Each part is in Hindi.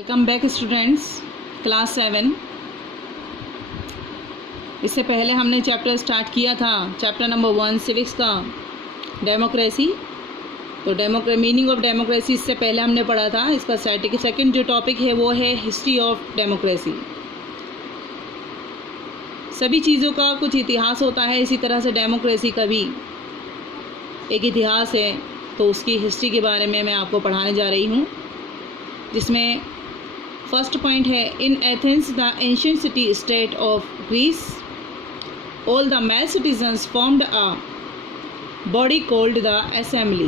Welcome back students, class 7। इससे पहले हमने चैप्टर स्टार्ट किया था, चैप्टर नंबर 1 सिविक्स का, डेमोक्रेसी। तो मीनिंग ऑफ डेमोक्रेसी इससे पहले हमने पढ़ा था। इसका सेकंड जो टॉपिक है वो है हिस्ट्री ऑफ डेमोक्रेसी। सभी चीज़ों का कुछ इतिहास होता है, इसी तरह से डेमोक्रेसी का भी एक इतिहास है। तो उसकी हिस्ट्री के बारे में मैं आपको पढ़ाने जा रही हूँ, जिसमें फर्स्ट पॉइंट है, in Athens the ancient city state of Greece all the male citizens formed a body called the assembly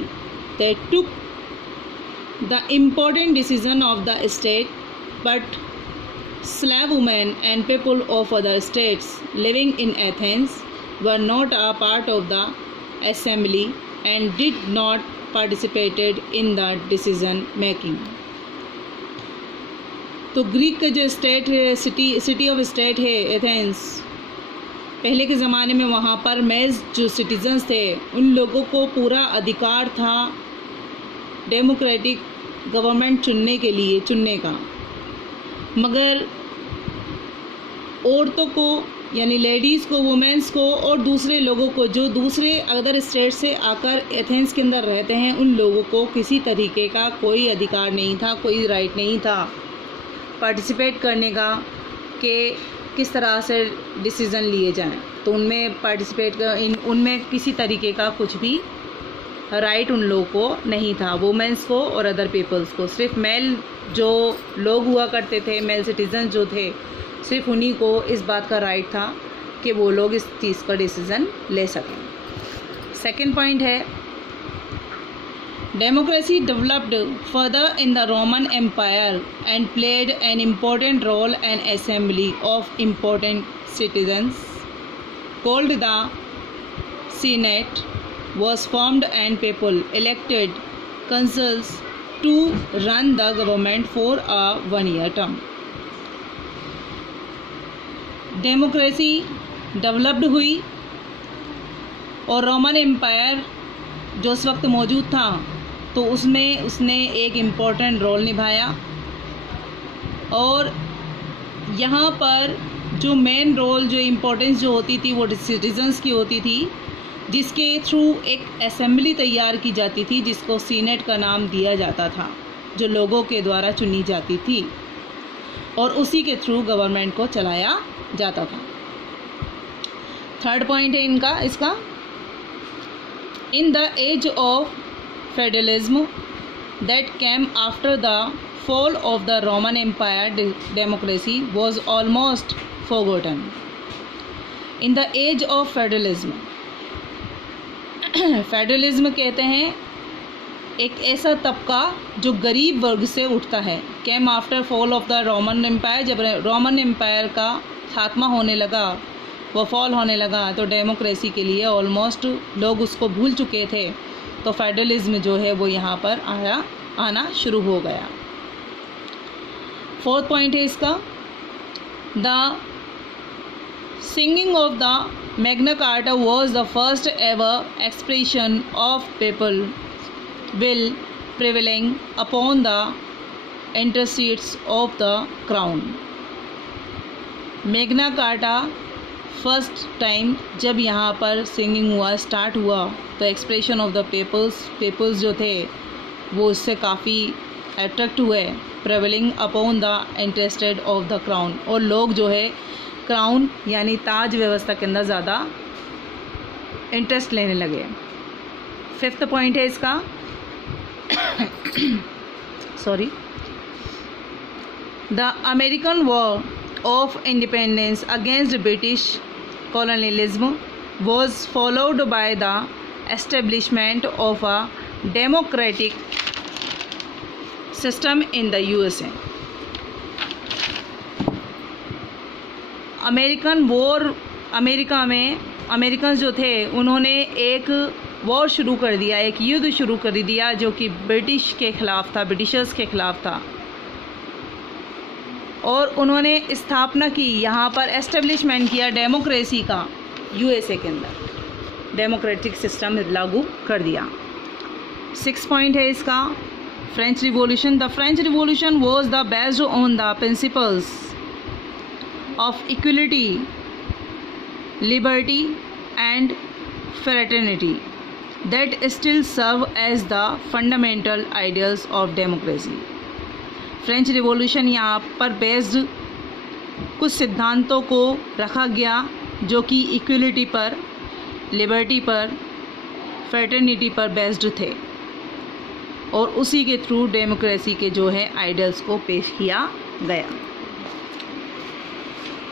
that took the important decision of the state, but slave women and people of other states living in Athens were not a part of the assembly and did not participated in the decision making। तो ग्रीक का जो स्टेट है, सिटी ऑफ स्टेट है एथेंस, पहले के ज़माने में वहाँ पर मेल्स जो सिटीजन्स थे उन लोगों को पूरा अधिकार था डेमोक्रेटिक गवर्नमेंट चुनने का, मगर औरतों को यानी लेडीज़ को, वुमेंस को और दूसरे लोगों को जो दूसरे अदर स्टेट से आकर एथेंस के अंदर रहते हैं उन लोगों को किसी तरीके का कोई अधिकार नहीं था, कोई राइट नहीं था पार्टिसिपेट करने का कि किस तरह से डिसीज़न लिए जाएं। तो उनमें उनमें किसी तरीके का कुछ भी राइट उन लोगों को नहीं था, वुमेंस को और अदर पीपल्स को। सिर्फ मेल जो लोग हुआ करते थे, मेल सिटीजन जो थे, सिर्फ उन्हीं को इस बात का राइट था कि वो लोग इस चीज़ का डिसीज़न ले सकें। सेकंड पॉइंट है, democracy developed further in the Roman Empire and played an important role an assembly of important citizens called the senate was formed and people elected consuls to run the government for a 1-year term। Democracy developed हुई और रोमन एम्पायर जो उस वक्त मौजूद था तो उसमें उसने एक इम्पोर्टेंट रोल निभाया। और यहाँ पर जो मेन रोल, जो इम्पोर्टेंस जो होती थी वो सिटीजन्स की होती थी, जिसके थ्रू एक असेंबली तैयार की जाती थी जिसको सीनेट का नाम दिया जाता था, जो लोगों के द्वारा चुनी जाती थी और उसी के थ्रू गवर्नमेंट को चलाया जाता था। थर्ड पॉइंट है इसका, in the age of federalism that came after the fall of the Roman Empire democracy was almost forgotten. In the age of federalism, federalism कहते हैं एक ऐसा तबका जो गरीब वर्ग से उठता है। Came after fall of the Roman Empire, जब रोमन एम्पायर का खात्मा होने लगा, वो फॉल होने लगा, तो डेमोक्रेसी के लिए ऑलमोस्ट लोग उसको भूल चुके थे। तो फेडरलिज्म जो है वो यहाँ पर आना शुरू हो गया। फोर्थ पॉइंट है इसका, the singing of the Magna Carta was the first ever expression of people will prevailing upon the interests of the crown। Magna carta first time जब यहाँ पर सिंगिंग स्टार्ट हुआ तो एक्सप्रेशन ऑफ द पीपल्स जो थे वो उससे काफ़ी अट्रैक्ट हुए, prevailing upon the interested of the crown, और लोग जो है क्राउन यानी ताज व्यवस्था के अंदर ज़्यादा इंटरेस्ट लेने लगे। फिफ्थ पॉइंट है इसका sorry, the American war of independence against British colonialism was followed by the establishment of a democratic system in the USA। American war, America में अमेरिकन जो थे उन्होंने एक वॉर शुरू कर दिया, एक युद्ध शुरू कर दिया जो कि ब्रिटिश के ख़िलाफ़ था, ब्रिटिशर्स के ख़िलाफ़ था। और उन्होंने स्थापना की, यहाँ पर एस्टेब्लिशमेंट किया डेमोक्रेसी का, USA के अंदर डेमोक्रेटिक सिस्टम लागू कर दिया। 6 पॉइंट है इसका, French Revolution. The French Revolution was based on the principles of equality, liberty, and fraternity that still serve as the fundamental ideals of democracy. French revolution यहाँ पर बेस्ड कुछ सिद्धांतों को रखा गया जो कि इक्वलिटी पर, लिबर्टी पर, फ्रेटर्निटी पर बेस्ड थे और उसी के थ्रू डेमोक्रेसी के जो है आइडियल्स को पेश किया गया।